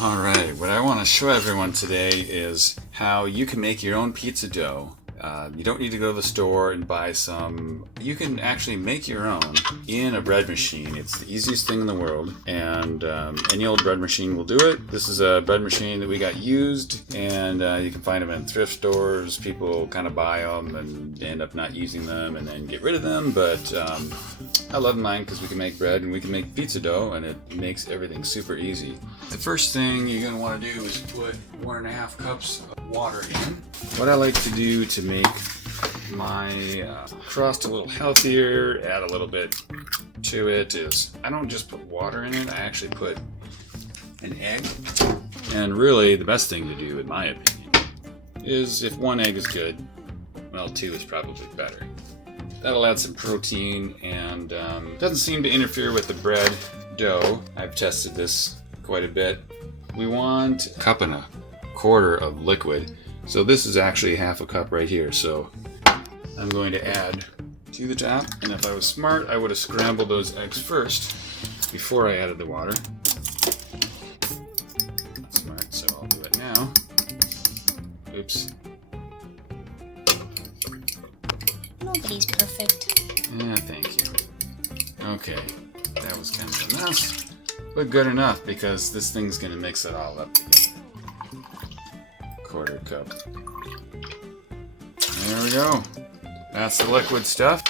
Alright, what I want to show everyone today is how you can make your own pizza dough. You don't need to go to the store and buy some. You can actually make your own in a bread machine. It's the easiest thing in the world, and any old bread machine will do it. This is a bread machine that we got used, and you can find them in thrift stores. People kind of buy them and end up not using them and then get rid of them, but I love mine because we can make bread and we can make pizza dough, and it makes everything super easy. The first thing you're going to want to do is put 1.5 cups of water in. What I like to do to make my crust a little healthier, add a little bit to it, is I don't just put water in it, I actually put an egg. And really the best thing to do, in my opinion, is if 1 egg is good, well, 2 is probably better. That'll add some protein and doesn't seem to interfere with the bread dough. I've tested this quite a bit. We want 1.25 cups of liquid. So this is actually 1/2 cup right here. So I'm going to add to the top. And if I was smart, I would have scrambled those eggs first before I added the water. Smart, so I'll do it now. Oops. Nobody's perfect. Yeah, thank you. Okay, that was kind of a mess, but good enough because this thing's going to mix it all up together. 1/4 cup. There we go. That's the liquid stuff.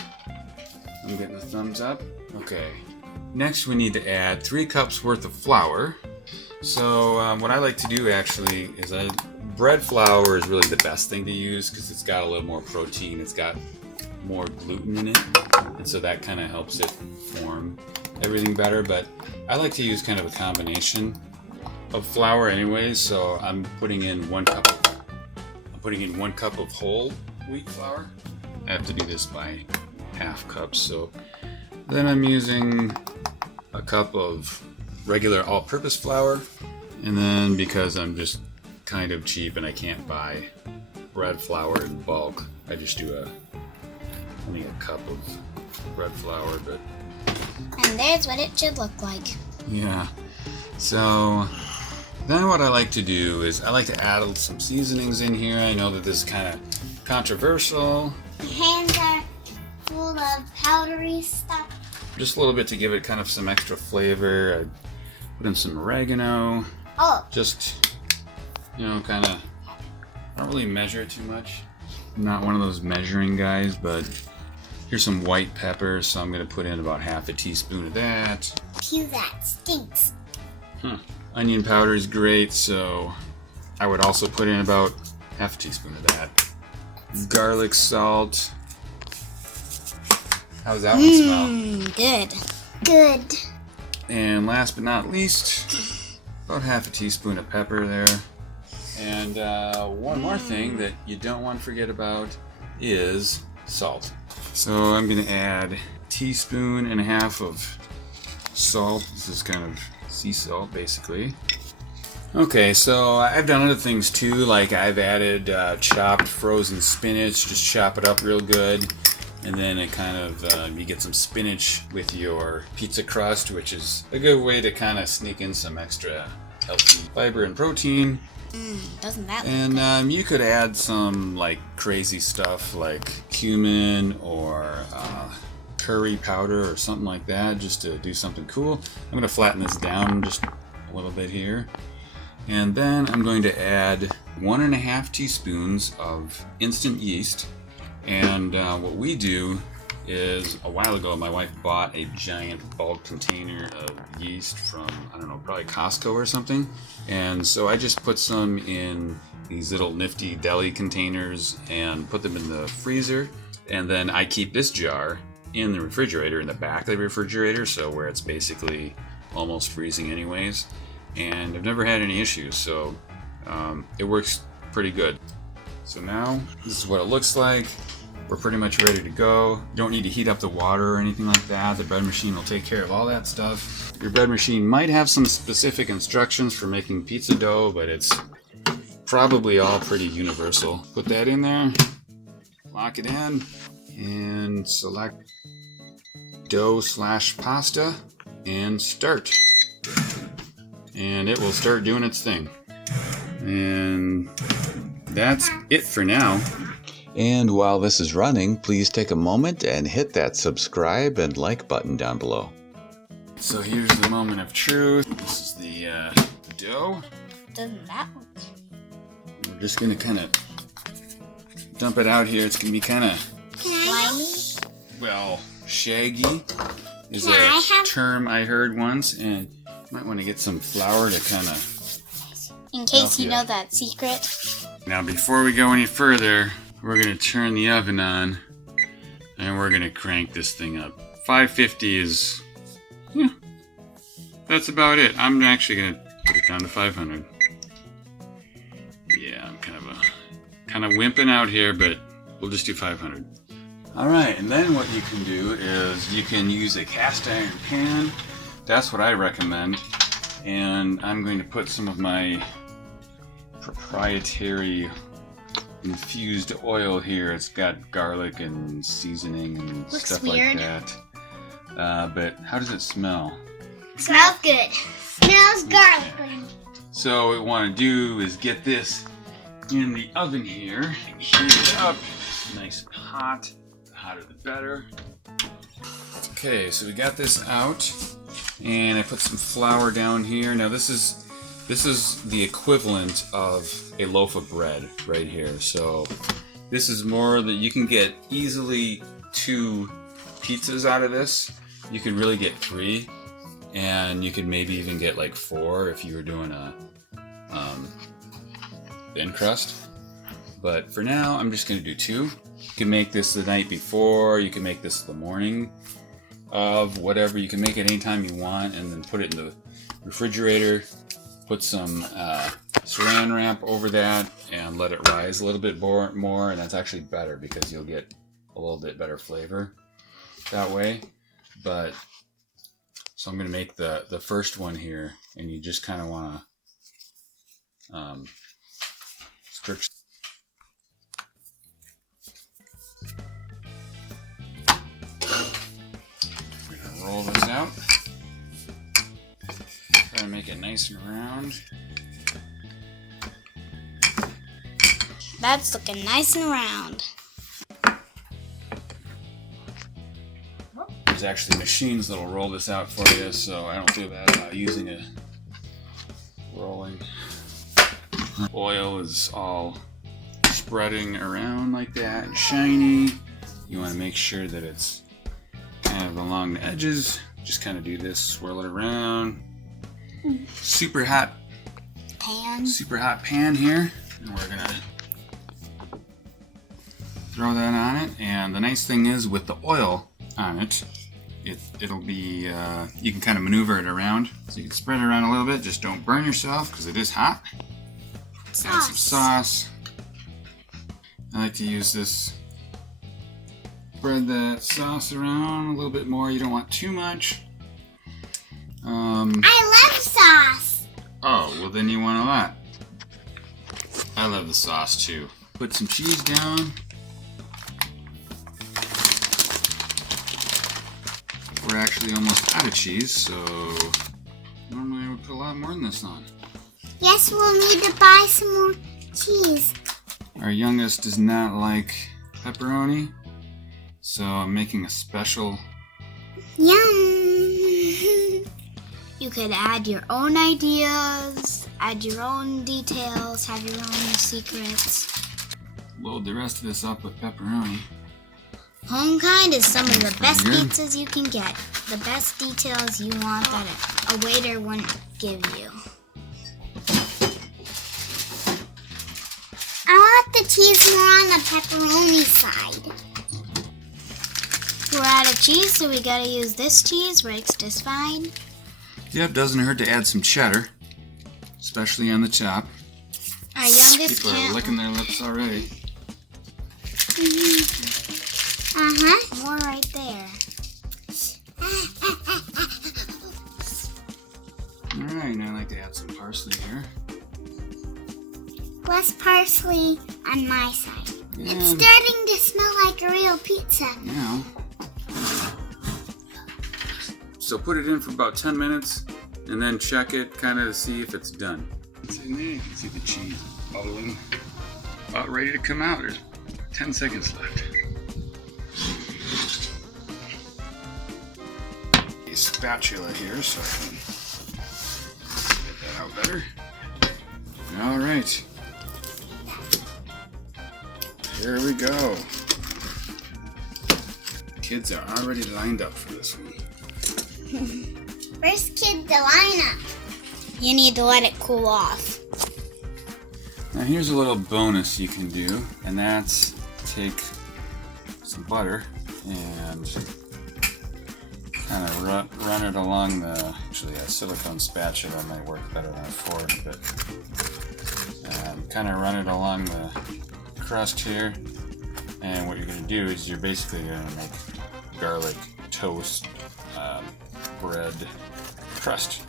I'm getting a thumbs up. Okay. Next we need to add 3 cups worth of flour. So what I like to do actually is bread flour is really the best thing to use because it's got a little more protein. It's got more gluten in it, and so that kind of helps it form everything better. But I like to use kind of a combination of flour anyways, so I'm putting in 1 cup of whole wheat flour. I have to do this by 1/2 cup, so then I'm using 1 cup of regular all-purpose flour, and then because I'm just kind of cheap and I can't buy bread flour in bulk, I just do only 1 cup of bread flour. But And there's what it should look like. yeah, so then what I like to do is I like to add some seasonings in here. I know that this is kind of controversial. My hands are full of powdery stuff. Just a little bit to give it kind of some extra flavor. I put in some oregano. Oh. Just, kind of, I don't really measure it too much. I'm not one of those measuring guys, but here's some white pepper, so I'm going to put in about 1/2 teaspoon of that. Phew, that stinks. Onion powder is great, so I would also put in about 1/2 teaspoon of that. Garlic salt. How's that one smell? Good. Good. And last but not least, about 1/2 teaspoon of pepper there. And one more thing that you don't want to forget about is salt. So I'm going to add 1.5 teaspoons of salt. This is kind of sea salt, basically. Okay, so I've done other things too, like I've added chopped frozen spinach. Just chop it up real good, and then it kind of you get some spinach with your pizza crust, which is a good way to kind of sneak in some extra healthy fiber and protein. Doesn't that look And you could add some like crazy stuff like cumin or curry powder or something like that, just to do something cool. I'm going to flatten this down just a little bit here. And then I'm going to add 1.5 teaspoons of instant yeast. And what we do is, a while ago my wife bought a giant bulk container of yeast from, I don't know, probably Costco or something. And so I just put some in these little nifty Deli containers and put them in the freezer. And then I keep this jar in the refrigerator, in the back of the refrigerator, so where it's basically almost freezing anyways. And I've never had any issues, so it works pretty good. So now this is what it looks like. We're pretty much ready to go. You don't need to heat up the water or anything like that. The bread machine will take care of all that stuff. Your bread machine might have some specific instructions for making pizza dough, but it's probably all pretty universal. Put that in there, lock it in, and select dough/pasta and start. and it will start doing its thing. And that's it for now. And while this is running, please take a moment and hit that subscribe and like button down below. So here's the moment of truth. This is the dough. Doesn't that look? We're just gonna kind of dump it out here. It's gonna be kind of Slimy? well, shaggy is Can I a have- term I heard once, and you might want to get some flour to kind of. In case you yeah. know that secret. Now, before we go any further, we're gonna turn the oven on, and we're gonna crank this thing up. 550 is, yeah, that's about it. I'm actually gonna put it down to 500. Yeah, I'm kind of wimping out here, but we'll just do 500. All right, and then what you can do is you can use a cast iron pan. That's what I recommend. And I'm going to put some of my proprietary infused oil here. It's got garlic and seasoning and Looks stuff weird. like that. But how does it smell? Smells good. Smells garlic. So what we want to do is get this in the oven here, heat it up, nice and hot. The hotter the better. Okay, so we got this out, and I put some flour down here. Now this is the equivalent of a loaf of bread right here. So this is more that you can get easily 2 pizzas out of this. You can really get 3, and you could maybe even get like 4 if you were doing a thin crust. But for now, I'm just going to do 2. You can make this the night before, you can make this the morning of whatever. You can make it anytime you want, and then put it in the refrigerator. Put some saran wrap over that and let it rise a little bit more, and that's actually better because you'll get a little bit better flavor that way. But so I'm going to make the first one here, and you just kind of want to stretch. We're going to roll this out. Try to make it nice and round. That's looking nice and round. There's actually machines that'll roll this out for you, so I don't feel bad about using a rolling. Oil is all spreading around like that and shiny. You want to make sure that it's kind of along the edges. Just kind of do this, swirl it around. Super hot pan here, and we're gonna throw that on it. And the nice thing is with the oil on it, it'll be you can kind of maneuver it around, so you can spread it around a little bit. Just don't burn yourself because it is hot. Add some sauce. I like to use this. Spread that sauce around a little bit more. You don't want too much. I love sauce. Oh, well then you want a lot. I love the sauce too. Put some cheese down. We're actually almost out of cheese, so normally I would put a lot more than this on. Yes, we'll need to buy some more cheese. Our youngest does not like pepperoni, so I'm making a special. Yum! You could add your own ideas, add your own details, have your own secrets. Load the rest of this up with pepperoni. Home kind is some of the best Pretty good. pizzas you can get. The best details you want that a waiter wouldn't give you. I want the cheese more on the pepperoni side. We're out of cheese, so we gotta use this cheese. Works just fine. Yep, doesn't hurt to add some cheddar, especially on the top. Our youngest People are can't. licking their lips already. More right there. Alright, now I like to add some parsley here. Less parsley on my side. It's And starting to smell like a real pizza. now, so put it in for about 10 minutes and then check it kind of to see if it's done. It's in there. You can see the cheese bubbling, about ready to come out. There's 10 seconds left. A spatula here so I can get that out better. All right. Here we go. Kids are already lined up for this one. First kid to line up. You need to let it cool off. Now here's a little bonus you can do, and that's take some butter and kind of run it along the, actually a silicone spatula might work better than a fork, but kind of run it along the crust here. And what you're going to do is you're basically going to make garlic toast bread crust.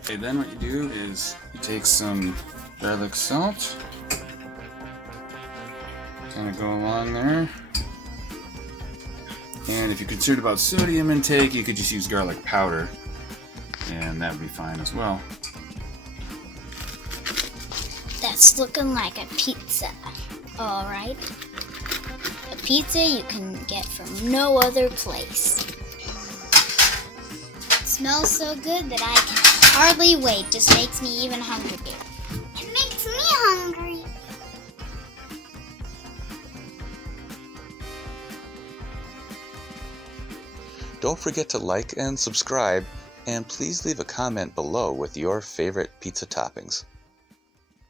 Okay, then what you do is you take some garlic salt, kind of go along there. And if you're concerned about sodium intake, you could just use garlic powder, and that would be fine as well. That's looking like a pizza. Alright. A pizza you can get from no other place. It smells so good that I can hardly wait. Just makes me even hungrier. It makes me hungry. Don't forget to like and subscribe, and please leave a comment below with your favorite pizza toppings.